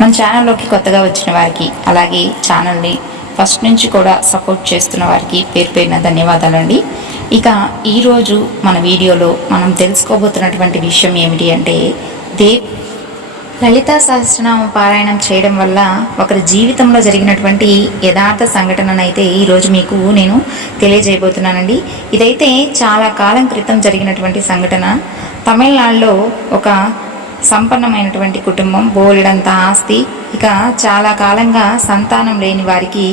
మన ఛానల్లోకి కొత్తగా వచ్చిన వారికి, అలాగే ఛానల్ని ఫస్ట్ నుంచి కూడా సపోర్ట్ చేస్తున్న వారికి పేరు పేరున ధన్యవాదాలండి. ఇక ఈరోజు మన వీడియోలో మనం తెలుసుకోబోతున్నటువంటి విషయం ఏమిటి అంటే, లలితా సహస్రనామ పారాయణం చేయడం వల్ల ఒకరి జీవితంలో జరిగినటువంటి యథార్థ సంఘటననైతే ఈరోజు మీకు నేను తెలియజేయబోతున్నానండి. ఇదైతే చాలా కాలం క్రితం జరిగినటువంటి సంఘటన. తమిళనాడులో ఒక సంపన్నమైనటువంటి కుటుంబం, బోలెడంత ఆస్తి, ఇక చాలా కాలంగా సంతానం లేని వారికి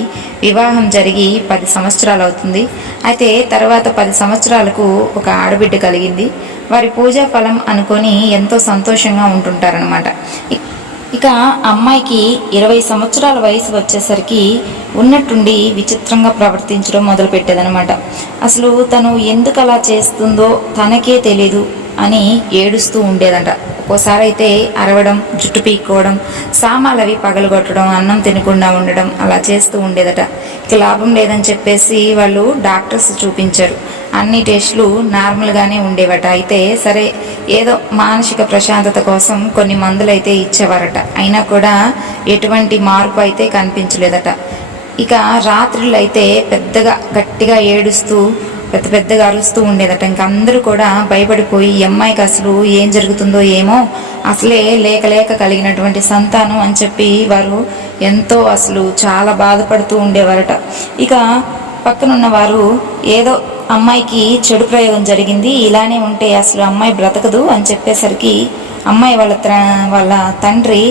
వివాహం జరిగి 10 సంవత్సరాలు అవుతుంది. అయితే తర్వాత 10 సంవత్సరాలకు ఒక ఆడబిడ్డ కలిగింది. వారి పూజా ఫలం అనుకొని ఎంతో సంతోషంగా ఉంటుంటారనమాట. ఇక అమ్మాయికి 20 సంవత్సరాల వయసు వచ్చేసరికి ఉన్నట్టుండి విచిత్రంగా ప్రవర్తించడం మొదలుపెట్టేదనమాట. అసలు తను ఎందుకు అలా చేస్తుందో తనకే తెలీదు అని ఏడుస్తూ ఉండేదంట. ఒక్కోసారి అయితే అరవడం, జుట్టు పీక్కోవడం, సామాన్లు అవి పగలగొట్టడం, అన్నం తినకుండా ఉండడం అలా చేస్తూ ఉండేదట. ఇక లాభం లేదని చెప్పేసి వాళ్ళు డాక్టర్స్ చూపించారు. అన్ని టెస్టులు నార్మల్గానే ఉండేవట. అయితే సరే, ఏదో మానసిక ప్రశాంతత కోసం కొన్ని మందులు అయితే ఇచ్చేవారట. అయినా కూడా ఎటువంటి మార్పు అయితే కనిపించలేదట. ఇక రాత్రులు అయితే పెద్దగా గట్టిగా ఏడుస్తూ పెద్దగా అరుస్తూ ఉండేదట. ఇంక అందరూ కూడా భయపడిపోయి, ఈ అమ్మాయికి అసలు ఏం జరుగుతుందో ఏమో, అసలే లేక కలిగినటువంటి సంతానం అని చెప్పి వారు ఎంతో అసలు చాలా బాధపడుతూ ఉండేవారట. ఇక పక్కనున్న వారు ఏదో అమ్మాయికి చెడు ప్రయోగం జరిగింది, ఇలానే ఉంటే అసలు అమ్మాయి బ్రతకదు అని చెప్పేసరికి అమ్మాయి వాళ్ళ తండ్రి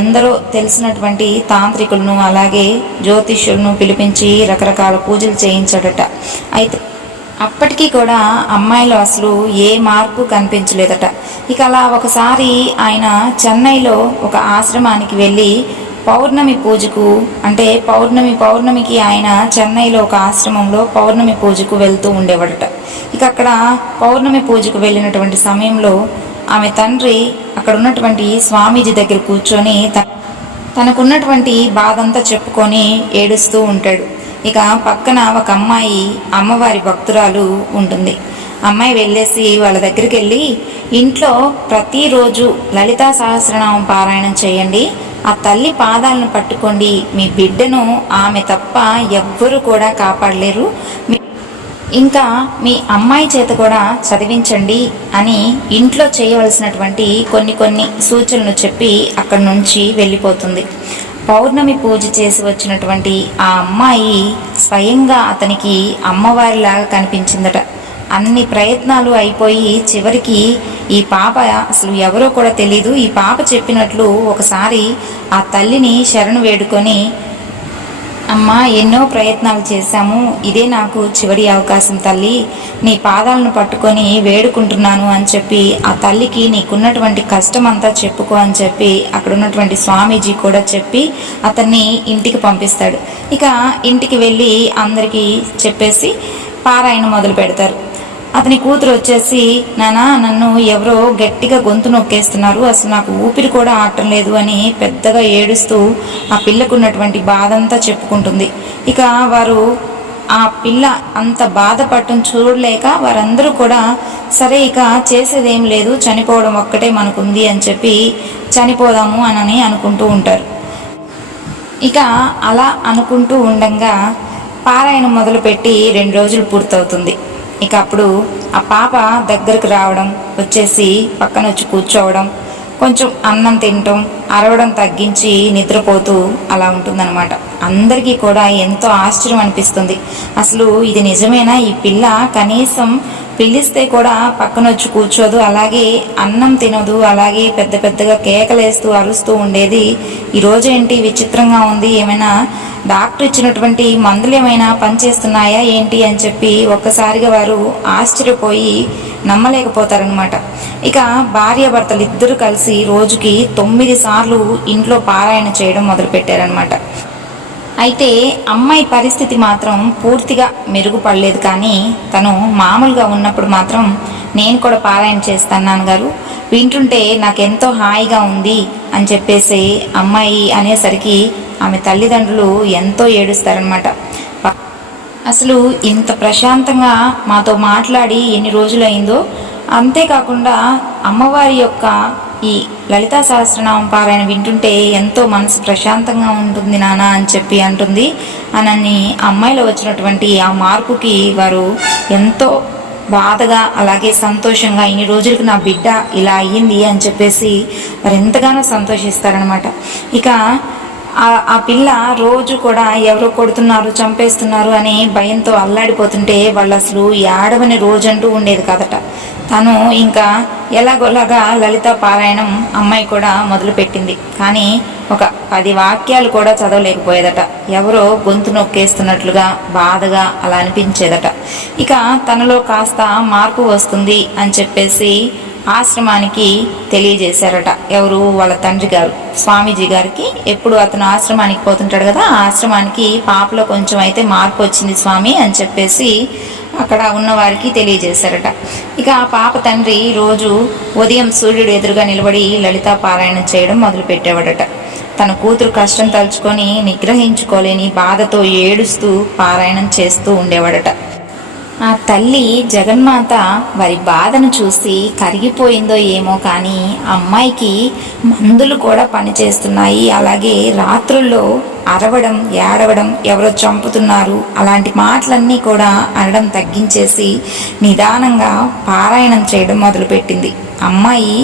ఎందరో తెలిసినటువంటి తాంత్రికులను అలాగే జ్యోతిష్యులను పిలిపించి రకరకాల పూజలు చేయించాడట. అయితే అప్పటికీ కూడా అమ్మాయిలో అసలు ఏ మార్పు కనిపించలేదట. ఇక అలా ఒకసారి ఆయన చెన్నైలో ఒక ఆశ్రమానికి వెళ్ళి పౌర్ణమి పూజకు, అంటే పౌర్ణమికి ఆయన చెన్నైలో ఒక ఆశ్రమంలో పౌర్ణమి పూజకు వెళ్తూ ఉండేవాడట. ఇక అక్కడ పౌర్ణమి పూజకు వెళ్ళినటువంటి సమయంలో ఆమె తండ్రి అక్కడ ఉన్నటువంటి స్వామీజీ దగ్గర కూర్చొని తనకున్నటువంటి బాధంతా చెప్పుకొని ఏడుస్తూ ఉంటాడు. ఇక పక్కన ఒక అమ్మాయి, అమ్మవారి భక్తురాలు ఉంటుంది. అమ్మాయి వెళ్ళేసి వాళ్ళ దగ్గరికి వెళ్ళి, ఇంట్లో ప్రతిరోజు లలితా సహస్రనామం పారాయణం చేయండి, ఆ తల్లి పాదాలను పట్టుకోండి, మీ బిడ్డను ఆమె తప్ప ఎవ్వరూ కూడా కాపాడలేరు, ఇంకా మీ అమ్మాయి చేత కూడా చదివించండి అని ఇంట్లో చేయవలసినటువంటి కొన్ని సూచనలు చెప్పి అక్కడి నుంచి వెళ్ళిపోతుంది. పౌర్ణమి పూజ చేసి వచ్చినటువంటి ఆ అమ్మాయి స్వయంగా అతనికి అమ్మవారిలాగా కనిపించిందట. అన్ని ప్రయత్నాలు అయిపోయి చివరికి ఈ పాప అసలు ఎవరో కూడా తెలీదు, ఈ పాప చెప్పినట్లు ఒకసారి ఆ తల్లిని శరణు వేడుకొని, అమ్మ ఎన్నో ప్రయత్నాలు చేశాము, ఇదే నాకు చివరి అవకాశం తల్లి, నీ పాదాలను పట్టుకొని వేడుకుంటున్నాను అని చెప్పి ఆ తల్లికి నీకున్నటువంటి కష్టం అంతా చెప్పుకో అని చెప్పి అక్కడ ఉన్నటువంటి స్వామీజీ కూడా చెప్పి అతన్ని ఇంటికి పంపిస్తాడు. ఇక ఇంటికి వెళ్ళి అందరికీ చెప్పేసి పారాయణ మొదలు పెడతారు. అతని కూతురు వచ్చేసి, నానా నన్ను ఎవరో గట్టిగా గొంతు నొక్కేస్తున్నారు, అసలు నాకు ఊపిరి కూడా ఆడటం లేదు అని పెద్దగా ఏడుస్తూ ఆ పిల్లకున్నటువంటి బాధ అంతా చెప్పుకుంటుంది. ఇక వారు ఆ పిల్ల అంత బాధపడటం చూడలేక వారందరూ కూడా సరే ఇక చేసేదేం లేదు, చనిపోవడం ఒక్కటే మనకుంది అని చెప్పి చనిపోదాము అని అనుకుంటూ ఉంటారు. ఇక అలా అనుకుంటూ ఉండంగా పారాయణం మొదలుపెట్టి 2 రోజులు పూర్తవుతుంది. ఇక అప్పుడు ఆ పాప దగ్గరకు రావడం, వచ్చేసి పక్కన వచ్చి కూర్చోవడం, కొంచెం అన్నం తినటం, అరవడం తగ్గించి నిద్రపోతూ అలా ఉంటుందన్నమాట. అందరికీ కూడా ఎంతో ఆశ్చర్యం అనిపిస్తుంది. అసలు ఇది నిజమేనా, ఈ పిల్ల కనీసం పిలిస్తే కూడా పక్కన వచ్చి కూర్చోదు, అలాగే అన్నం తినదు, అలాగే పెద్దగా కేకలేస్తూ అరుస్తూ ఉండేది, ఈరోజు ఏంటి విచిత్రంగా ఉంది, ఏమైనా డాక్టర్ ఇచ్చినటువంటి మందులు ఏమైనా పనిచేస్తున్నాయా ఏంటి అని చెప్పి ఒక్కసారిగా వారు ఆశ్చర్యపోయి నమ్మలేకపోతారనమాట. ఇక భార్యాభర్తలు ఇద్దరు కలిసి రోజుకి 9 సార్లు ఇంట్లో పారాయణ చేయడం మొదలుపెట్టారనమాట. అయితే అమ్మాయి పరిస్థితి మాత్రం పూర్తిగా మెరుగుపడలేదు. కానీ తను మామూలుగా ఉన్నప్పుడు మాత్రం, నేను కూడా పారాయణ చేస్తాను నాన్నగారు, వింటుంటే నాకెంతో హాయిగా ఉంది అని చెప్పేసి అమ్మాయి అనేసరికి ఆమె తల్లిదండ్రులు ఎంతో ఏడుస్తారనమాట. అసలు ఇంత ప్రశాంతంగా మాతో మాట్లాడి ఎన్ని రోజులైందో, అంతేకాకుండా అమ్మవారి యొక్క ఈ లలితా సహస్రనామం పారాయణ వింటుంటే ఎంతో మనసు ప్రశాంతంగా ఉంటుంది నాన్న అని చెప్పి అంటుంది. అనని అమ్మాయిలో వచ్చినటువంటి ఆ మార్పుకి వారు ఎంతో బాధగా అలాగే సంతోషంగా ఇన్ని రోజులకు నా బిడ్డ ఇలా అయ్యింది అని చెప్పేసి వారు ఎంతగానో సంతోషిస్తారనమాట. ఇక ఆ పిల్ల రోజు కూడా ఎవరో కొడుతున్నారు చంపేస్తున్నారు అని భయంతో అల్లాడిపోతుంటే వాళ్ళు అసలు ఏడవని రోజంటూ ఉండేది కదట. తను ఇంకా ఎలాగోలాగా లలిత పారాయణం అమ్మాయి కూడా మొదలుపెట్టింది. కానీ ఒక 10 వాక్యాలు కూడా చదవలేకపోయేదట. ఎవరో గొంతు నొక్కేస్తున్నట్లుగా బాధగా అలా అనిపించేదట. ఇక తనలో కాస్త మార్పు వస్తుంది అని చెప్పేసి ఆశ్రమానికి తెలియజేశారట. ఎవరు? వాళ్ళ తండ్రి గారు స్వామీజీ గారికి. ఎప్పుడు అతను ఆశ్రమానికి పోతుంటాడు కదా, ఆ ఆశ్రమానికి పాపలో కొంచెం అయితే మార్పు వచ్చింది స్వామి అని చెప్పేసి అక్కడ ఉన్న వారికి తెలియజేశారట. ఇక ఆ పాప తండ్రి రోజు ఉదయం సూర్యుడు ఎదురుగా నిలబడి లలితా పారాయణం చేయడం మొదలు పెట్టేవాడట. తన కూతురు కష్టం తలుచుకొని నిగ్రహించుకోలేని బాధతో ఏడుస్తూ పారాయణం చేస్తూ ఉండేవాడట. ఆ తల్లి జగన్మాత వారి బాధను చూసి కరిగిపోయిందో ఏమో కానీ అమ్మాయికి మందులు కూడా పనిచేస్తున్నాయి. అలాగే రాత్రుల్లో అరవడం ఏడవడం, ఎవరో చంపుతున్నారు అలాంటి మాటలన్నీ కూడా అనడం తగ్గించేసి నిదానంగా పారాయణం చేయడం మొదలుపెట్టింది. అమ్మాయి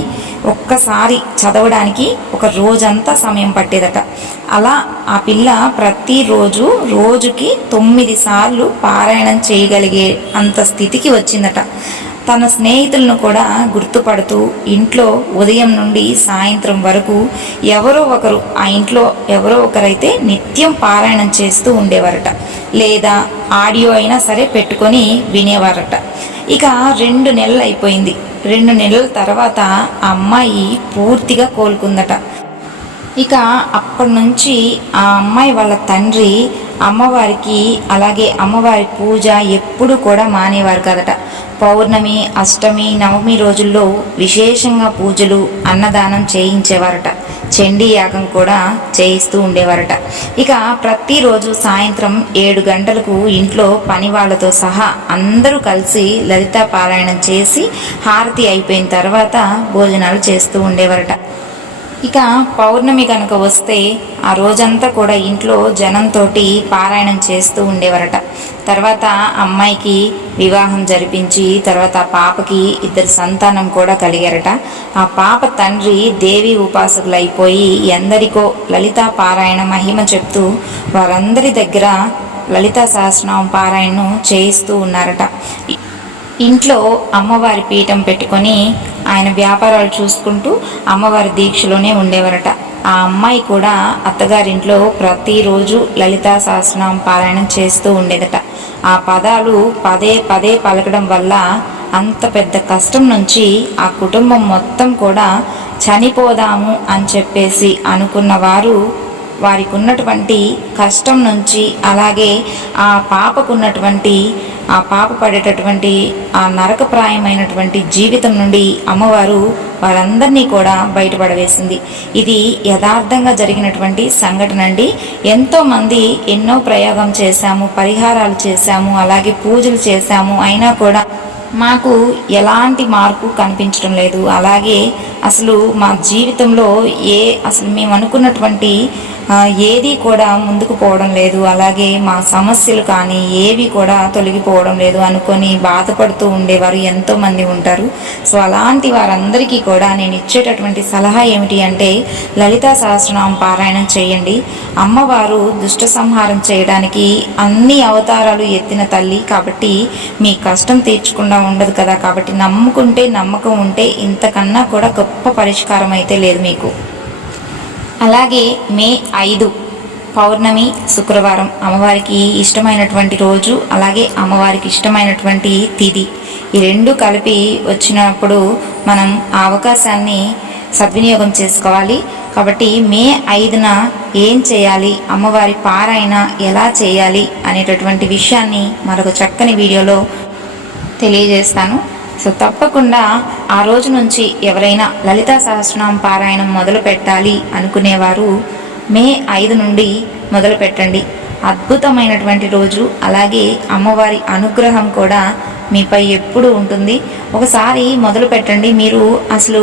ఒక్కసారి చదవడానికి ఒక రోజంతా సమయం పట్టేదట. అలా ఆ పిల్ల ప్రతిరోజు రోజుకి 9 సార్లు పారాయణం చేయగలిగే అంత స్థితికి వచ్చిందట. తన స్నేహితులను కూడా గుర్తుపడుతూ ఇంట్లో ఉదయం నుండి సాయంత్రం వరకు ఎవరో ఒకరు, ఆ ఇంట్లో ఎవరో ఒకరైతే నిత్యం పారాయణం చేస్తూ ఉండేవారట. లేదా ఆడియో అయినా సరే పెట్టుకొని వినేవారట. ఇక 2 నెలలు అయిపోయింది. 2 నెలల తర్వాత ఆ అమ్మాయి పూర్తిగా కోలుకుందట. ఇక అప్పటి నుంచి ఆ అమ్మాయి వాళ్ళ తండ్రి అమ్మవారికి అలాగే అమ్మవారి పూజ ఎప్పుడు కూడా మానేవారు కదట. పౌర్ణమి, అష్టమి, నవమి రోజుల్లో విశేషంగా పూజలు, అన్నదానం చేయించేవారట. చండీ యాగం కూడా చేయిస్తూ ఉండేవారట. ఇక ప్రతిరోజు సాయంత్రం 7 గంటలకు ఇంట్లో పని వాళ్ళతో సహా అందరూ కలిసి లలితా పారాయణం చేసి హారతి అయిపోయిన తర్వాత భోజనాలు చేస్తూ ఉండేవారట. ఇక పౌర్ణమి కనుక వస్తే ఆ రోజంతా కూడా ఇంట్లో జనంతో పారాయణం చేస్తూ ఉండేవారట. తర్వాత అమ్మాయికి వివాహం జరిపించి తర్వాత ఆ పాపకి 2 సంతానం కూడా కలిగారట. ఆ పాప తండ్రి దేవి ఉపాసకులు అయిపోయి ఎందరికో లలితా పారాయణ మహిమ చెప్తూ వారందరి దగ్గర లలితా సహస్రనామం పారాయణను చేయిస్తూ ఉన్నారట. ఇంట్లో అమ్మవారి పీఠం పెట్టుకొని ఆయన వ్యాపారాలు చూసుకుంటూ అమ్మవారి దీక్షలోనే ఉండేవారట. ఆ అమ్మాయి కూడా అత్తగారింట్లో ప్రతిరోజు లలితా సహస్రనామం పారాయణం చేస్తూ ఉండేదట. ఆ పదాలు పదే పదే పలకడం వల్ల అంత పెద్ద కష్టం నుంచి ఆ కుటుంబం మొత్తం కూడా చనిపోదాము అని చెప్పేసి అనుకున్న వారు వారికి ఉన్నటువంటి కష్టం నుంచి అలాగే ఆ పాపకున్నటువంటి ఆ పాప పడేటటువంటి ఆ నరకప్రాయమైనటువంటి జీవితం నుండి అమ్మవారు వారందరినీ కూడా బయటపడవేసింది. ఇది యథార్థంగా జరిగినటువంటి సంఘటన అండి. ఎంతోమంది ఎన్నో ప్రయోగం చేశాము, పరిహారాలు చేశాము, అలాగే పూజలు చేశాము, అయినా కూడా మాకు ఎలాంటి మార్పు కనిపించడం లేదు. అలాగే అసలు మా జీవితంలో అసలు మేము అనుకున్నటువంటి ఏది కూడా ముందుకు పోవడం లేదు. అలాగే మా సమస్యలు కానీ ఏవి కూడా తొలగిపోవడం లేదు అనుకొని బాధపడుతూ ఉండేవారు ఎంతోమంది ఉంటారు. సో అలాంటి వారందరికీ కూడా నేను ఇచ్చేటటువంటి సలహా ఏమిటి అంటే లలితా సహస్రనామం పారాయణం చేయండి. అమ్మవారు దుష్ట సంహారం చేయడానికి అన్ని అవతారాలు ఎత్తిన తల్లి కాబట్టి మీ కష్టం తీర్చకుండా ఉండదు కదా. కాబట్టి నమ్ముకుంటే, నమ్మకం ఉంటే ఇంతకన్నా కూడా గొప్ప పరిష్కారం అయితే లేదు మీకు. అలాగే మే 5 పౌర్ణమి శుక్రవారం అమ్మవారికి ఇష్టమైనటువంటి రోజు, అలాగే అమ్మవారికి ఇష్టమైనటువంటి తిథి. ఈ 2 కలిపి వచ్చినప్పుడు మనం ఆ అవకాశాన్ని సద్వినియోగం చేసుకోవాలి. కాబట్టి మే 5న ఏం చేయాలి, అమ్మవారి పారాయణ ఎలా చేయాలి అనేటటువంటి విషయాన్ని మరొక చక్కని వీడియోలో తెలియజేస్తాను. సో తప్పకుండా ఆ రోజు నుంచి ఎవరైనా లలితా సహస్రనామం పారాయణం మొదలు పెట్టాలి అనుకునేవారు మే 5 నుండి మొదలు పెట్టండి. అద్భుతమైనటువంటి రోజు, అలాగే అమ్మవారి అనుగ్రహం కూడా మీపై ఎప్పుడు ఉంటుంది. ఒకసారి మొదలు పెట్టండి. మీరు అసలు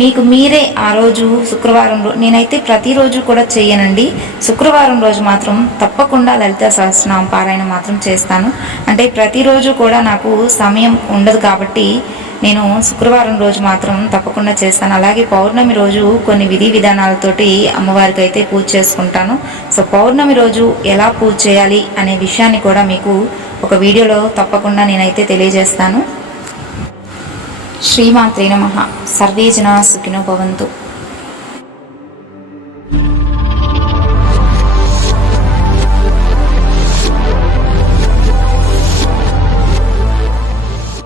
మీకు మీరే ఆ రోజు శుక్రవారం నేనైతే ప్రతిరోజు కూడా చేయనండి. శుక్రవారం రోజు మాత్రం తప్పకుండా లలితా సహస్రనామ పారాయణ మాత్రం చేస్తాను. అంటే ప్రతిరోజు కూడా నాకు సమయం ఉండదు కాబట్టి నేను శుక్రవారం రోజు మాత్రం తప్పకుండా చేస్తాను. అలాగే పౌర్ణమి రోజు కొన్ని విధి విధానాలతోటి అమ్మవారికి అయితే పూజ చేసుకుంటాను. సో పౌర్ణమి రోజు ఎలా పూజ చేయాలి అనే విషయాన్ని కూడా మీకు ఒక వీడియోలో తప్పకుండా నేనైతే తెలియజేస్తాను. శ్రీమాత్రే నమః. సర్వే జనా సుఖినో భవంతు.